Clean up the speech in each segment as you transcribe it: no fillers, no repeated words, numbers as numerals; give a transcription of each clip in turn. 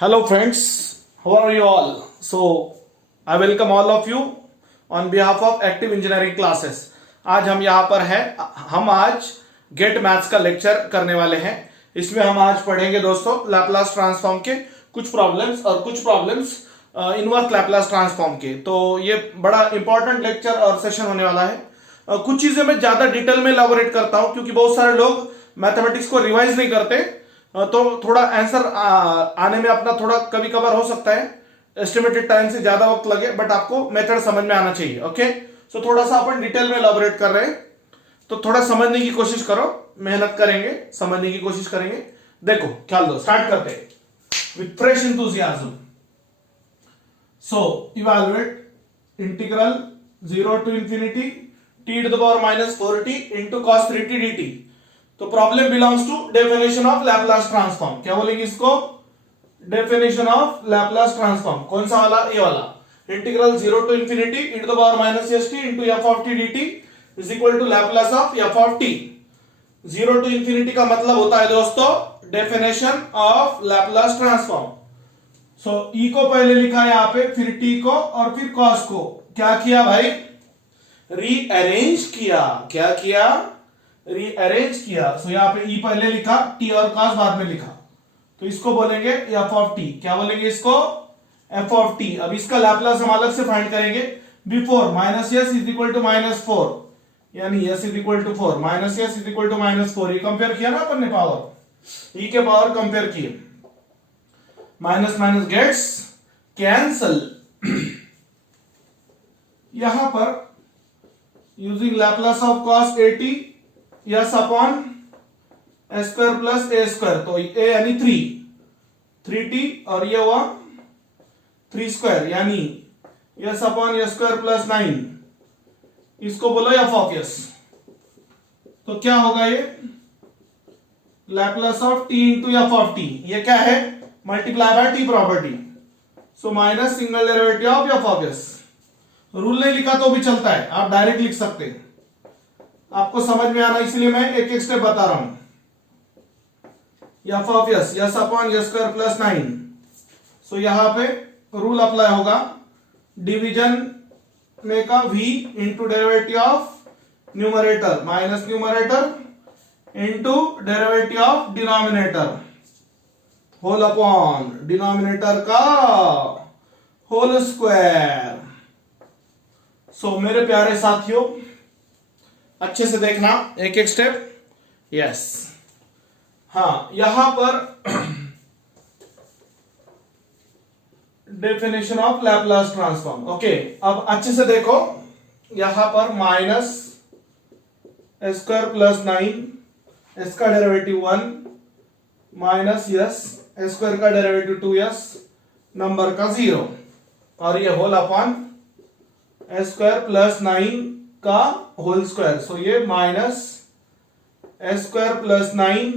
Hello friends, how are you all? So I welcome all of you on behalf of Active Engineering Classes. आज हम यहाँ पर हैं, हम आज गेट मैथ्स का लेक्चर करने वाले हैं। इसमें हम आज पढ़ेंगे दोस्तों लैपलास ट्रांसफॉर्म के कुछ प्रॉब्लम्स और कुछ प्रॉब्लम्स इनवर्स लैपलास ट्रांसफॉर्म के। तो ये बड़ा इंपॉर्टेंट लेक्चर और सेशन होने वाला है। कुछ चीजें मैं ज्यादा डिटेल में इलैबोरेट करता हूं क्योंकि बहुत सारे लोग मैथमेटिक्स को रिवाइज नहीं करते, तो थोड़ा आंसर आने में अपना थोड़ा कभी कभार हो सकता है, एस्टिमेटेड टाइम से ज्यादा वक्त लगे, बट आपको मेथड समझ में आना चाहिए। ओके, सो थोड़ा सा अपन डिटेल में इलैबोरेट कर रहे हैं, तो थोड़ा समझने की कोशिश करो, मेहनत करेंगे, समझने की कोशिश करेंगे। देखो ख्याल दो, स्टार्ट करते हैं with fresh enthusiasm. So evaluate integral 0 to infinity t to the power minus 4t into cos 3t dt। तो problem belongs to definition of Laplace transform. क्या बोलेंगे इसको? Definition of Laplace transform. कौन सा वाला? ये वाला। Integral 0 to infinity e to the power minus st into f of t dt is equal to Laplace of f of t। 0 to infinity का मतलब होता है दोस्तों definition of Laplace transform. So e को पहले लिखा है यहाँ पे, फिर t को और फिर cos को। क्या किया भाई? रीअरेंज किया। क्या किया? रीअरेंज किया। सो यहाँ पे e पहले लिखा, t और cos बाद में लिखा, तो इसको बोलेंगे f of t। क्या बोलेंगे इसको? f of t। अब इसका लैपलास हम अलग से फाइंड करेंगे। Before minus s is equal to -4, यानी s is equal to 4, minus s is equal to -4। ये कंपेयर किया ना अपन ने, पावर e के पावर कंपेयर किए, माइनस माइनस गेट्स कैंसल। यहां पर using Laplace of cos 80 s upon square plus a square, तो ए यानी 3t और ये हुआ 3 स्क्वायर, यानी यस अपॉन ए स्क्वायर प्लस 9। इसको बोलो एफ ऑफ एस। तो क्या होगा ये? Laplace of t into F of T. ये क्या है? Multiply by T property. So minus single derivative of F of S. Rule नहीं लिखा तो भी चलता है, आप डायरेक्ट लिख सकते हैं, आपको समझ में आना इसलिए मैं एक एक स्टेप बता रहा हूं। F of s s upon s square plus 9। So यहां पे रूल अप्लाई होगा, डिवीजन में का v into derivative of numerator minus numerator into derivative of denominator whole upon denominator का होल स्क्वायर। सो मेरे प्यारे साथियों अच्छे से देखना एक एक स्टेप। यस, हाँ, यहां पर definition of Laplace transform. Okay, अब अच्छे से देखो, यहां पर माइनस स्क्वायर प्लस 9, इसका डेरिवेटिव 1, माइनस यस स्क्वायर का डेरिवेटिव 2s, नंबर का 0, और ये होल अपॉन स्क्वायर प्लस 9 का होल स्क्वायर। सो ये minus square plus 9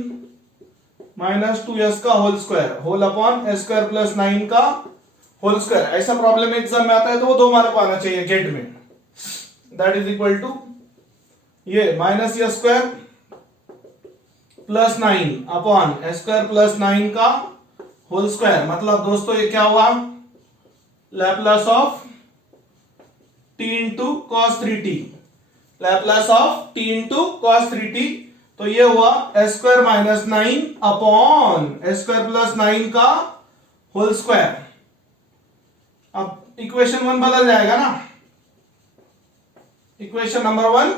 minus 2s का whole square, whole upon square plus 9 का होल स्क्वायर। ऐसा प्रॉब्लम एग्जाम में आता है तो वो 2 मार्क आना चाहिए गेट में। दैट इज इक्वल टू ये माइनस ये square plus 9 upon square plus 9 का होल स्क्वायर। मतलब दोस्तों ये क्या हुआ? Laplace of t into cos 3t, Laplace of t into cos 3t। तो ये हुआ square minus 9 upon square plus 9 का होल स्क्वायर। अब इक्वेशन 1 बदल जाएगा ना, इक्वेशन नंबर 1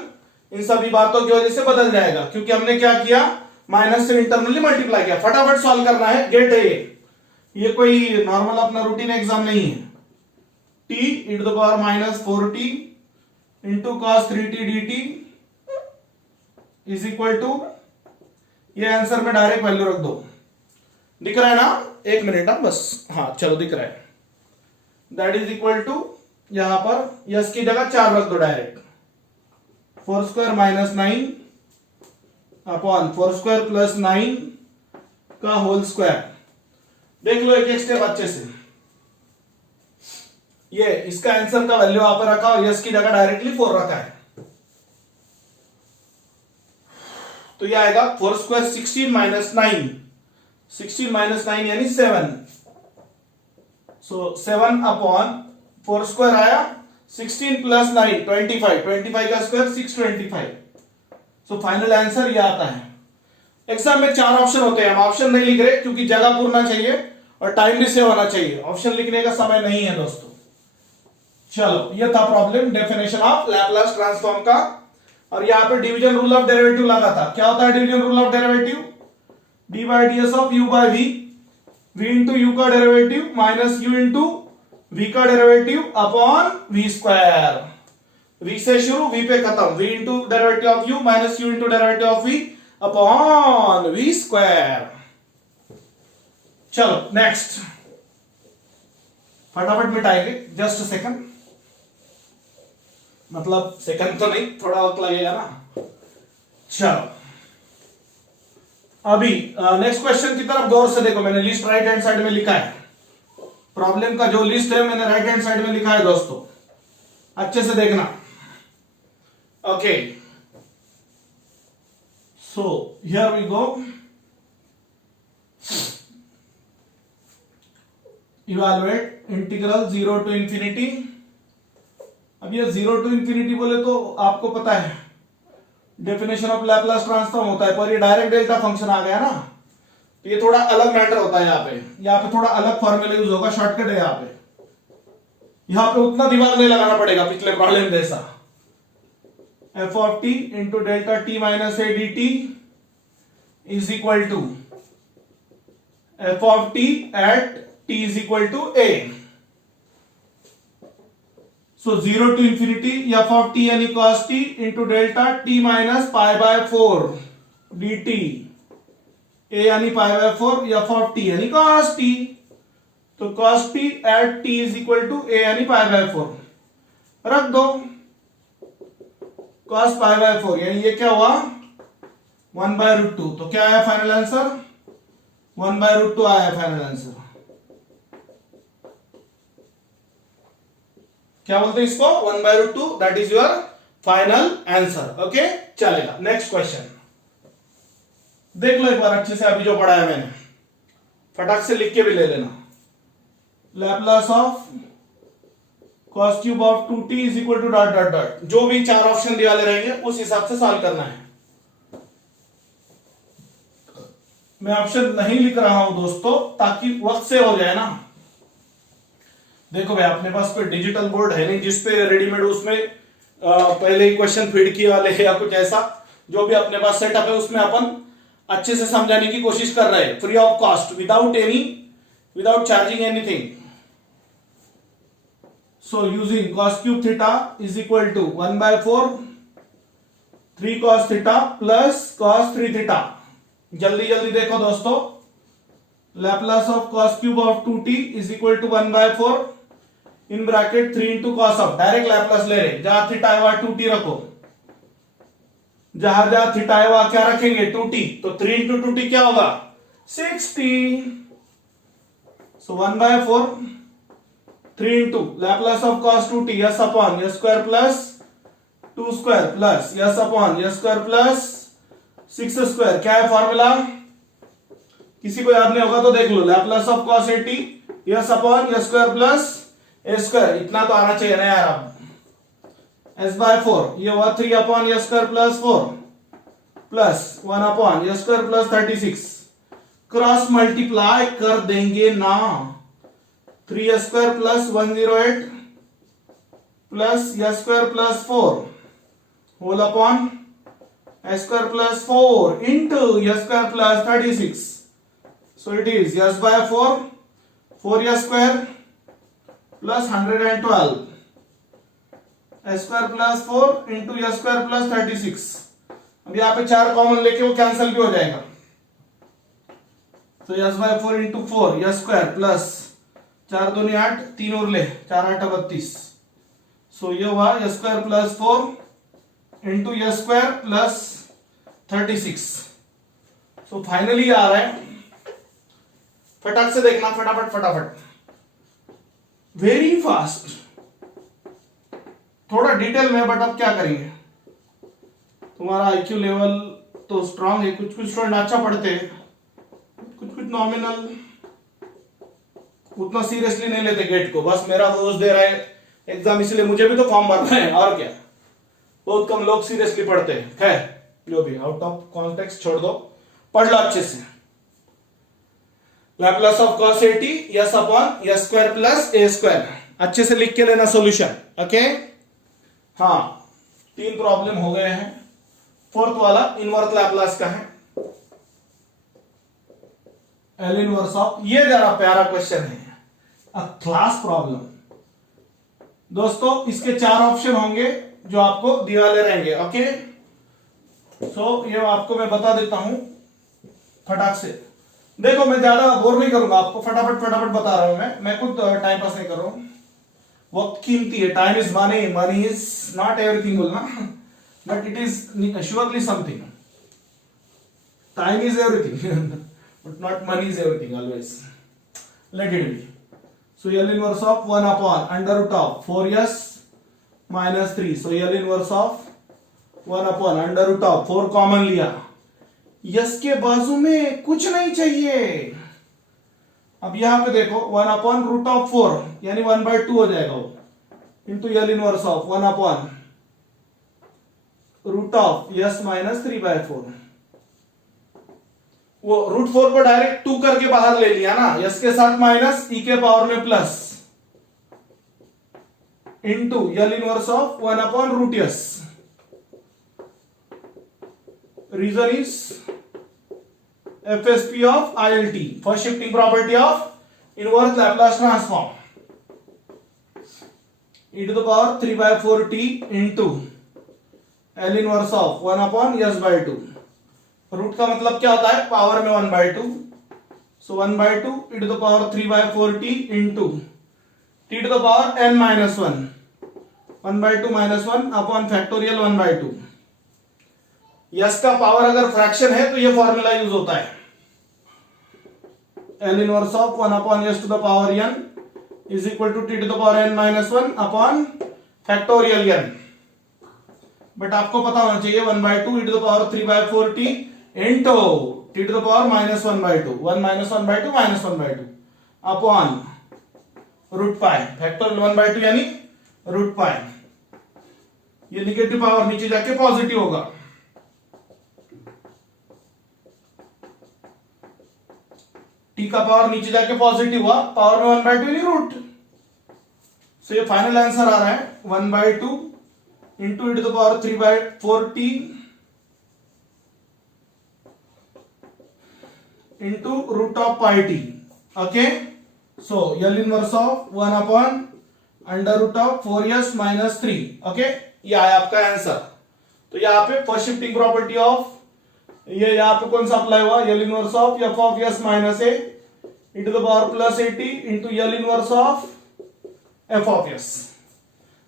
इन सभी बातों की वजह से बदल जाएगा, क्योंकि हमने क्या किया? माइनस से इंटरनली मल्टीप्लाई किया। फटाफट सॉल्व करना है, गेट है ये कोई नॉर्मल अपना रूटीन एग्जाम नहीं है। t e to the power minus 4t into cos 3t dt is equal to, ये आंसर में डायरेक्ट वैल्यू रख दो। दिख रहा है ना? एक मिनट बस, हाँ चलो दिख रहा है। दैट इज इक्वल टू, यहां पर यस की जगह 4 रख दो direct, 4 square minus 9 upon 4 square plus 9 का होल स्क्वायर। देख लो एक एक स्टेप अच्छे से। ये इसका आंसर का वैल्यू यहां पर रखा और यस की जगह डायरेक्टली 4 रखा है, तो ये आएगा 4 स्क्वायर 16 माइनस 9, 16 माइनस 9 यानी 7, सो 7/4 आया, 16 प्लस 9 25, 25 का स्क्वायर 625। सो फाइनल आंसर ये आता है। एग्जाम में 4 ऑप्शन होते हैं, हम ऑप्शन नहीं लिख रहे क्योंकि जगह पूरना चाहिए और टाइम भी सेव होना चाहिए, ऑप्शन लिखने का समय नहीं है दोस्तों। चलो ये था problem, definition of Laplace transform का। और यहां पे डिवीजन रूल ऑफ डेरिवेटिव लगा था। क्या होता है division rule of derivative? D by d s of u by v, v into u का derivative minus u into v का derivative upon v square. V से शुरू, वी पे खत्म, v into derivative of u minus u into derivative of v upon v square. चलो next, फटाफट मिटाएंगे, just second, मतलब सेकंड तो नहीं, थोड़ा वक्त लगेगा ना। चलो अभी नेक्स्ट क्वेश्चन की तरफ गौर से देखो, मैंने लिस्ट राइट हैंड साइड में लिखा है। प्रॉब्लम का जो लिस्ट है मैंने राइट हैंड साइड में लिखा है दोस्तों, अच्छे से देखना। Okay, so here we go. Evaluate integral 0 to infinity. अब ये 0 टू इंफिनिटी बोले तो आपको पता है डेफिनेशन ऑफ लैपलास ट्रांसफॉर्म होता है, पर ये डायरेक्ट डेल्टा फंक्शन आ गया ना, तो ये थोड़ा अलग मैटर होता है। यहाँ पे थोड़ा अलग फॉर्मूला यूज होगा, शॉर्टकट है यहाँ पे उतना दिमाग नहीं लगाना पड़ेगा पिछले प्रॉब्लम जैसा। F of t into delta t minus a d t is equal to f of t at t is equal to a. So 0 to infinity f of t यानी cos t into delta t minus pi by 4 dt, a यानी pi by 4, f of t यानी cos t, तो cos t at t is equal to a यानी pi by 4 रख दो। cos pi by 4 यानी ये क्या हुआ 1 by root 2, तो क्या आया फाइनल आंसर 1 by root 2 आया फाइनल आंसर। क्या बोलते हैं इसको 1 by root 2, that is your final answer. Okay चलेगा। नेक्स्ट क्वेश्चन देख लो एक बार अच्छे से, अभी जो पढ़ा है मैंने, फटाक से लिख के भी ले लेना। Laplace of cos cube of 2t is equal to dot dot dot, जो भी 4 ऑप्शन दिए वाले रहेंगे उस हिसाब से सॉल्व करना है। मैं ऑप्शन नहीं लिख रहा हूं दोस्तों ताकि वक्त से हो जाए ना। देखो भाई अपने पास कोई डिजिटल बोर्ड है नहीं जिसपे रेडीमेड उसमें पहले ही क्वेश्चन फीड किए वाले है या कुछ ऐसा, जो भी अपने पास सेटअप है उसमें अपन अच्छे से समझाने की कोशिश कर रहे हैं, free of cost, without charging anything. So using cos cube theta is equal to 1 by 4 3 cos theta plus cos 3 theta. जल्दी जल्दी देखो दोस्तों, Laplace of cos cube of 2t is equal to 1 by 4 in bracket 3 into cos of, direct Laplace ले रहे, जहां theta है वहां 2t रखो, जहां जहां थीटा है वहां क्या रखेंगे 2t, तो 3 इंटू 2t क्या होगा 60। सो 1 by 4 3 into Laplace of cos 2t s upon s square plus 2 square plus s upon s square plus 6 square. क्या है फॉर्मूला, किसी को याद नहीं होगा तो देख लो, Laplace of cos 80 s upon s square plus a square, इतना तो आना चाहिए ना यार। अब s बाय 4 ये हुआ 3 upon s square plus 4 plus 1 upon s square plus 36, cross multiply कर देंगे ना, 3 square plus 108 plus s square plus 4 whole upon s square plus 4 into s square plus 36। So it is s by 4 4s square plus 112 s square plus 4 into s square plus 36। अब यहाँ पे 4 common लेके वो cancel भी हो जाएगा, तो s by 4 into 4 s square plus 4 दूनी 8 3 और ले 4 8 32। सो ये हुआ s square plus 4 into s square plus 36। So finally आ रहा है, फटाक से देखना, फटाफट फटाफट, वेरी फास्ट, थोड़ा डिटेल में, बट अब क्या करेंगे, तुम्हारा आईक्यू लेवल तो स्ट्रांग है, कुछ कुछ स्टूडेंट अच्छा पढ़ते हैं, कुछ कुछ नॉमिनल, उतना सीरियसली नहीं लेते गेट को, बस मेरा दोस्त दे रहा है एग्जाम इसलिए मुझे भी तो फॉर्म भरना है, और क्या। बहुत कम लोग सीरियसली पढ़ते हैं। खैर जो भी, आउट ऑफ कॉन्टेक्स्ट छोड़ दो, पढ़ लो अच्छे से। Laplace of cos at s upon s square plus a square, अच्छे से लिख के लेना सॉल्यूशन। ओके हाँ, 3 प्रॉब्लम हो गए हैं। फोर्थ वाला इनवर्स लैप्लास का है, एल इनवर्स ऑफ, ये जरा प्यारा क्वेश्चन है, अ क्लास प्रॉब्लम। दोस्तों इसके 4 ऑप्शन होंगे जो आपको दिए वाले रहेंगे। ओके सो ये आपको मैं बता देता हूं फटाक से। देखो मैं ज्यादा बोर नहीं करूंगा आपको, फटाफट फटाफट बता रहा हूं मैं खुद टाइम पास नहीं कर रहा हूं। वक्त कीमती है, time is money, money is not everything बोलना, but it is surely something. Time is everything but not money is everything always. Let it be. So L inverse of 1 upon under root of 4s minus 3। So L inverse of 1 upon under root of 4 common लिया, yes के बाजू में कुछ नहीं चाहिए। अब यहां पे देखो 1 अपॉन रूट ऑफ 4 यानी 1/2 हो जाएगा वो, into L inverse of 1 upon root of s minus 3/4। वो रूट 4 को डायरेक्ट 2 करके बाहर ले लिया ना, यस के साथ माइनस, ई के पावर में plus, into L inverse of 1 upon root s. Reason is FSP of ILT, first shifting property of inverse Laplace transform, e to the power 3/4t into L inverse of 1 upon s/2। Root का मतलब क्या होता है, power में 1/2, so 1/2 e to the power 3/4t into t to the power n minus 1, 1/2 minus 1 upon factorial 1/2। S का power अगर fraction है तो ये फॉर्मूला यूज होता है, L inverse of 1 upon s to the power n is equal to t to the power n minus 1 upon factorial n। But आपको पता होना चाहिए 1/2 e to the power 3/4t into t to the power minus 1/2, 1 minus 1/2 minus 1/2 upon root pi, factorial 1/2 यानी root pi. ये negative power नीचे जाके positive होगा, T का पावर नीचे जाके पॉजिटिव हुआ, पावर में 1/2 नहीं रूट। सो ये फाइनल आंसर आ रहा है 1/2 into e to the power 3/4t into root of pi t. Okay so L inverse of 1 upon under root of 4s minus 3। Okay ये आया आपका आंसर। तो यहाँ पे फर्स्ट शिफ्टिंग प्रॉपर्टी ऑफ, ये यहाँ पे कौन सा अप्लाई हुआ, L inverse of F of S minus A into the power plus 80 into L inverse of F of S.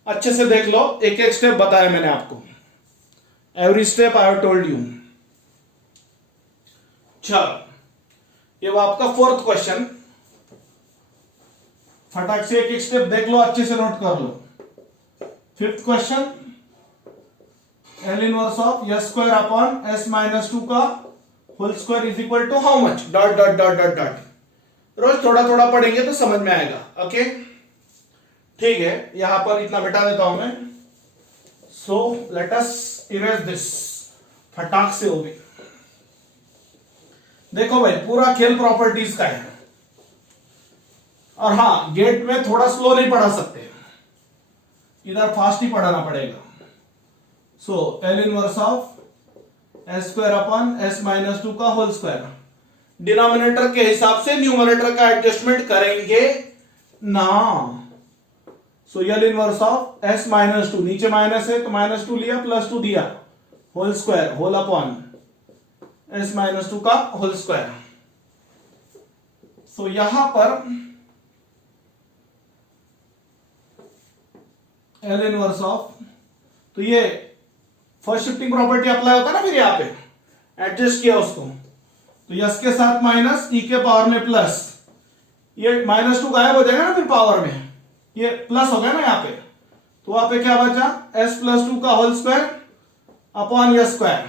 अच्छे से देख लो, एक एक स्टेप बताया मैंने आपको, every step I have told you. चलो ये वो आपका फोर्थ क्वेश्चन, फटाक से एक एक स्टेप देख लो, अच्छे से नोट कर लो। Fifth question, L inverse of S square upon S minus 2 का whole square is equal to how much, dot dot dot dot dot. रोज थोड़ा थोड़ा पढ़ेंगे तो समझ में आएगा। ओके ठीक है, यहां पर इतना मिटा देता हूं मैं। So let us erase this, फटाक से हो गई। देखो भाई पूरा खेल प्रॉपर्टीज का है, और हां गेट में थोड़ा स्लो नहीं पढ़ा सकते, इधर फास्ट ही पढ़ाना पड़ेगा। So L inverse of S square upon S minus 2 का होल स्क्वायर, डिनोमिनेटर के हिसाब से न्यूमरेटर का एडजस्टमेंट करेंगे ना। So L inverse of S minus 2, नीचे माइनस है तो माइनस 2 लिया, प्लस 2 दिया, whole square, whole upon S minus 2 का होल स्क्वायर। सो यहां पर एल इनवर्स ऑफ, तो ये फर्स्ट शिफ्टिंग प्रॉपर्टी अप्लाई होता है ना, फिर यहां पे एडजस्ट किया उसको, तो यस के साथ माइनस, ई के पावर में प्लस, ये माइनस 2 गायब हो जाएगा ना फिर पावर में, ये प्लस हो गया ना यहाँ पे, तो वहां पे क्या बचा, एस प्लस 2 का whole square upon s square.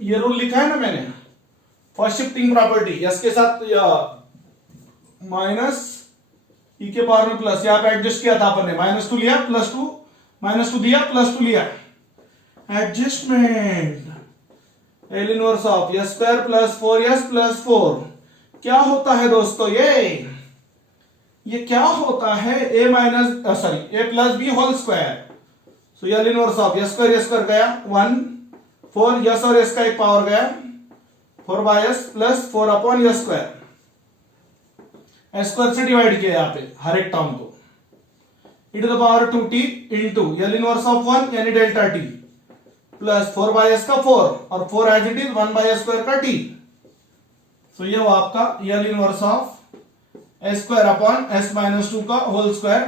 ये रूल लिखा है ना मैंने, फर्स्ट शिफ्टिंग प्रॉपर्टी, यस के साथ माइनस ई के पावर में प्लस, यहां पे एडजस्ट किया था अपन ने, -2 लिया +2, -2 दिया +2 लिया, adjustment L inverse of s square + 4s + 4 क्या होता है दोस्तों, ये क्या होता है, a + b whole square, so L inverse of s square गया 1, 4 यस और s का एक पावर गया 4/s + 4/s square, s square से डिवाइड किया यहां पे हर एक टर्म को, e⁻²t into L inverse of 1 यानी डेल्टा t प्लस 4/s का 4 और 4 as it is 1/s square का t, सो ये वो आपका L inverse of s square upon s - 2 का whole square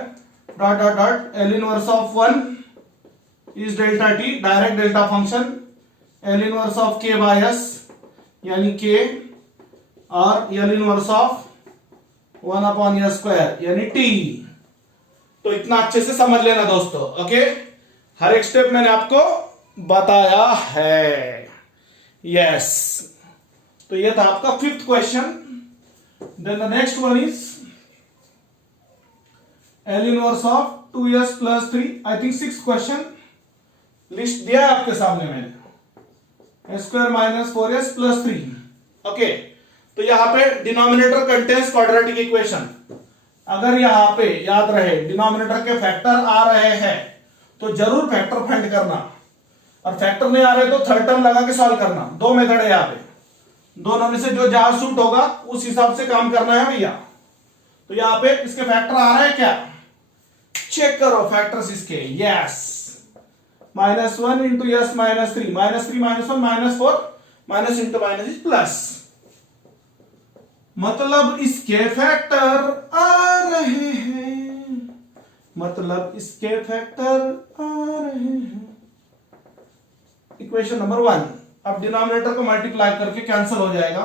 dot dot dot L inverse of 1 is delta t, direct delta function, L inverse of k/s यानी k और L inverse of 1/s square यानी t। तो इतना अच्छे से समझ लेना दोस्तों, ओके, हर एक स्टेप मैंने आपको बताया है, यस। तो ये था आपका 5th question. Then the next one is L inverse of 2s + 3, I think 6th question, list दिया है आपके सामने मैंने, s स्क्वायर - 4s + 3, ओके। तो यहां पे डिनोमिनेटर कंटेन्स क्वाड्रेटिक इक्वेशन, अगर यहां पे याद रहे डिनोमिनेटर के फैक्टर आ रहे हैं तो जरूर फैक्टर फाइंड करना, और फैक्टर नहीं आ रहे तो थर्ड टर्म लगा के सॉल्व करना। दो मेथड है यहाँ पे, दोनों में से जो जहां सूट होगा उस हिसाब से काम करना है भैया। तो यहाँ पे इसके फैक्टर आ रहे हैं क्या, चेक करो फैक्टर्स इसके, yes, -1 × s - 3, -3 -1 -4 minus into minus is plus, मतलब इसके फैक्टर आ रहे हैं, मतलब इसके फैक्टर आ रहे हैं। इक्वेशन नंबर 1, अब डिनोमिनेटर को मल्टीप्लाई करके कैंसिल हो जाएगा,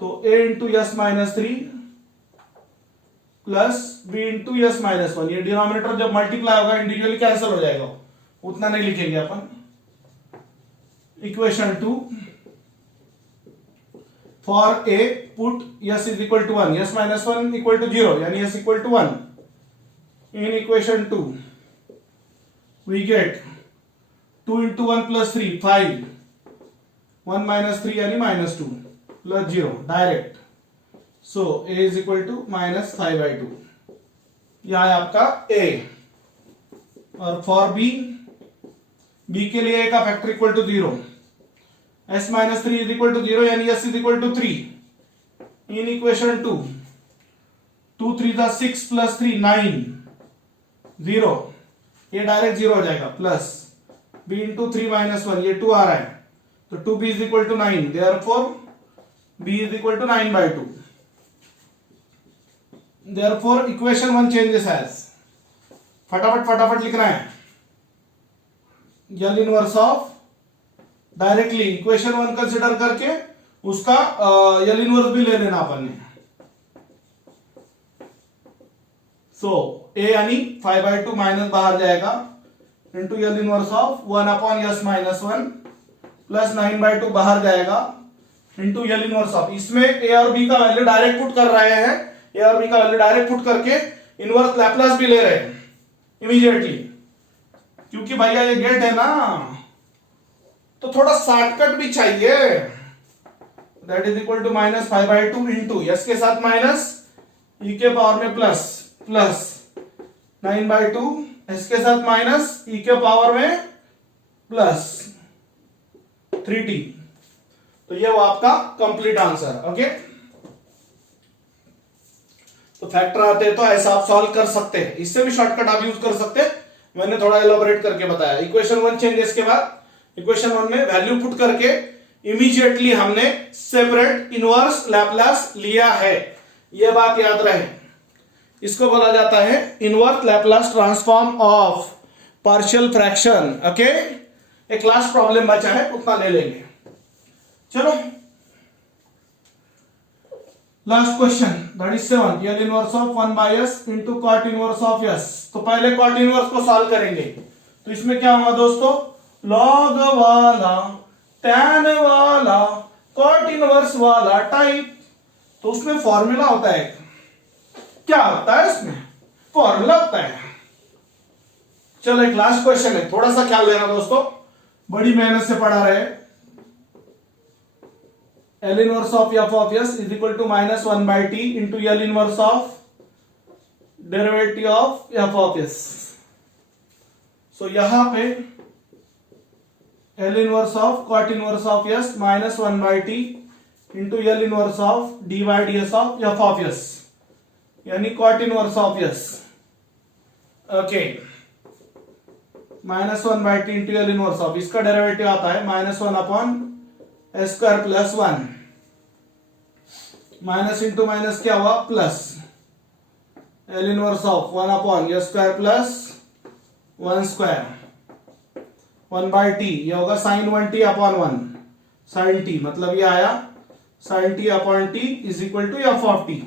तो a × s - 3 plus b × s - 1, ये डिनोमिनेटर जब मल्टीप्लाई होगा इंडिविजुअली कैंसिल हो जाएगा, उतना नहीं लिखेंगे अपन। Equation 2, for a put s = 1, s - 1 = 0 यानी s = 1, in equation 2 we get 2 × 1 + 3 5, 1 - 3 यानी -2 plus 0 direct, so a is equal to -5/2, यह है आपका a। और फॉर b के लिए a का फैक्टर इक्वल टू 0, s - 3 = 0 यानी s = 3, इन इक्वेशन 2 2 3 = 6 + 3 9 0, ये डायरेक्ट 0 हो जाएगा, प्लस b × 3 - 1, ये 2 आ रहा है, तो 2b = 9, therefore b = 9/2, therefore equation 1 changes as, फटाफट लिखना है, L inverse of, directly equation 1 consider करके उसका एल इनवर्स भी ले लेना अपन ने। सो a यानी 5/2 माइनस बाहर जाएगा into L inverse of 1/s - 1 plus 9/2 बाहर जाएगा इंटू एल इनवर्स ऑफ, इसमें a और b का वैल्यू डायरेक्ट पुट कर रहे हैं, a और b का वैल्यू डायरेक्ट पुट करके इनवर्स लैप्लास भी ले रहे हैं इमीडिएटली, क्योंकि भैया ये गेट है ना, तो थोड़ा शॉर्टकट भी चाहिए। That is equal to -5/2 into s के साथ माइनस e के पावर में प्लस 9/2, s के साथ माइनस e के पावर में प्लस 3t, तो ये वो आपका कंप्लीट आंसर, ओके। तो फैक्टर आते हैं तो ऐसा आप सॉल्व कर सकते हैं, इससे भी शॉर्टकट आप यूज कर सकते हैं, मैंने थोड़ा एलोबरेट करके बताया। इक्वेशन 1 चेंजेस के बाद इक्वेशन 1 में वैल्यू पुट करके इमीडिएटली हमने सेपरेट इनवर्स लैप्लास लिया है, यह बात याद रहे। इसको बोला जाता है inverse Laplace transform of partial fraction, okay. एक लास्ट प्रॉब्लम बचा है, उतना ले लेंगे, चलो। Last question, that is 7, L inverse of 1/s into cot inverse of s। तो पहले कॉट इनवर्स को सॉल्व करेंगे, तो इसमें क्या होगा दोस्तों, लॉग वाला, टैन वाला, कॉट इनवर्स वाला टाइप, तो उसमें फॉर्मूला होता है। क्या होता है उसमें? फॉर्मूला होता है। चलो एक लास्ट क्वेश्चन है, थोड़ा सा ख्याल देना दोस्तों, बड़ी मेहनत से पढ़ा रहे। L inverse of f of s is equal to -1/t into L inverse of derivative of f of s। So यहां पे L inverse of cot inverse of s -1/t into L inverse of dy ds of f of s, यानी cot inverse of s। Okay, -1/t into L inverse of, इसका derivative आता है -1/s² plus 1, minus into minus क्या हुआ plus, L inverse of 1/s² plus 1², 1/t, ये होगा sin 1t upon 1, sin t, मतलब ये आया sin t upon t is equal to f of t।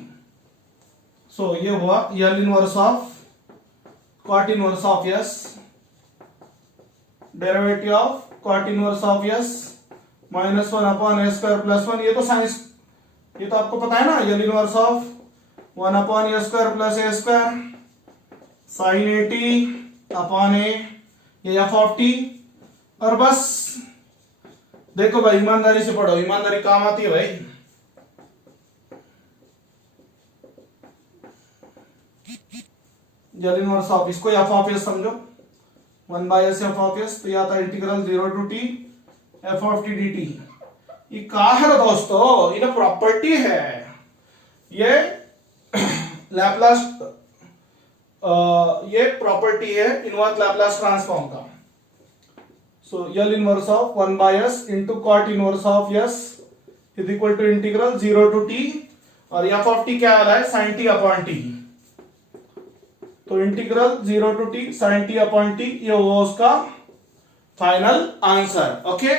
So ये हुआ L inverse of cot inverse of s, derivative of cot inverse of s -1/s² plus 1, ये तो science, ये तो आपको पता है ना, L inverse of 1/s² plus a² sin at upon a, ये f ऑफ t। और बस देखो भाई, ईमानदारी से पढ़ो, ईमानदारी काम आती है भाई। L इनवर्स ऑफ, इसको f ऑफ s समझो, 1/s f ऑफ s, तो ये आता है integral 0 to t f of t dt। ये कहा है दोस्तों, ये प्रॉपर्टी है, ये लैपलास, ये प्रॉपर्टी है इनवर्स लैपलास ट्रांसफॉर्म का। So L inverse of 1/s into cot inverse of s is equal to integral 0 to t, और f ऑफ t क्या वाला है, sin t अपॉन t, तो integral 0 to t sin t upon t, ये हुआ उसका final answer. Okay,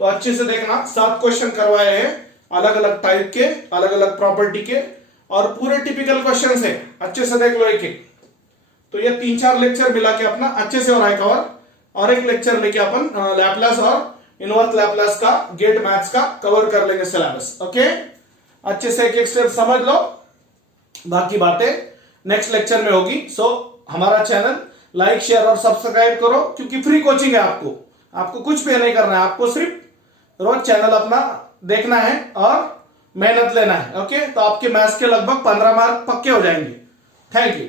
तो अच्छे से देखना, 7 क्वेश्चन करवाए हैं अलग अलग टाइप के, अलग अलग प्रॉपर्टी के, और पूरे टिपिकल क्वेश्चन है, अच्छे से देख लो एक एक। तो ये 3-4 लेक्चर मिला के अपना अच्छे से हो रहा है कवर, और एक लेक्चर लेके अपन लैपलास और इनवर्स लैपलास का गेट मैथ्स का कवर कर लेंगे सिलेबस। ओके, अच्छे से एक एक स्टेप समझ लो, बाकी बातें नेक्स्ट लेक्चर में होगी। सो हमारा चैनल लाइक शेयर और सब्सक्राइब करो, क्योंकि फ्री कोचिंग है, आपको कुछ पे नहीं करना है, आपको सिर्फ रोज चैनल अपना देखना है और मेहनत लेना है। ओके, तो आपके मैथ्स के लगभग 15 मार्क पक्के हो जाएंगे। Thank you.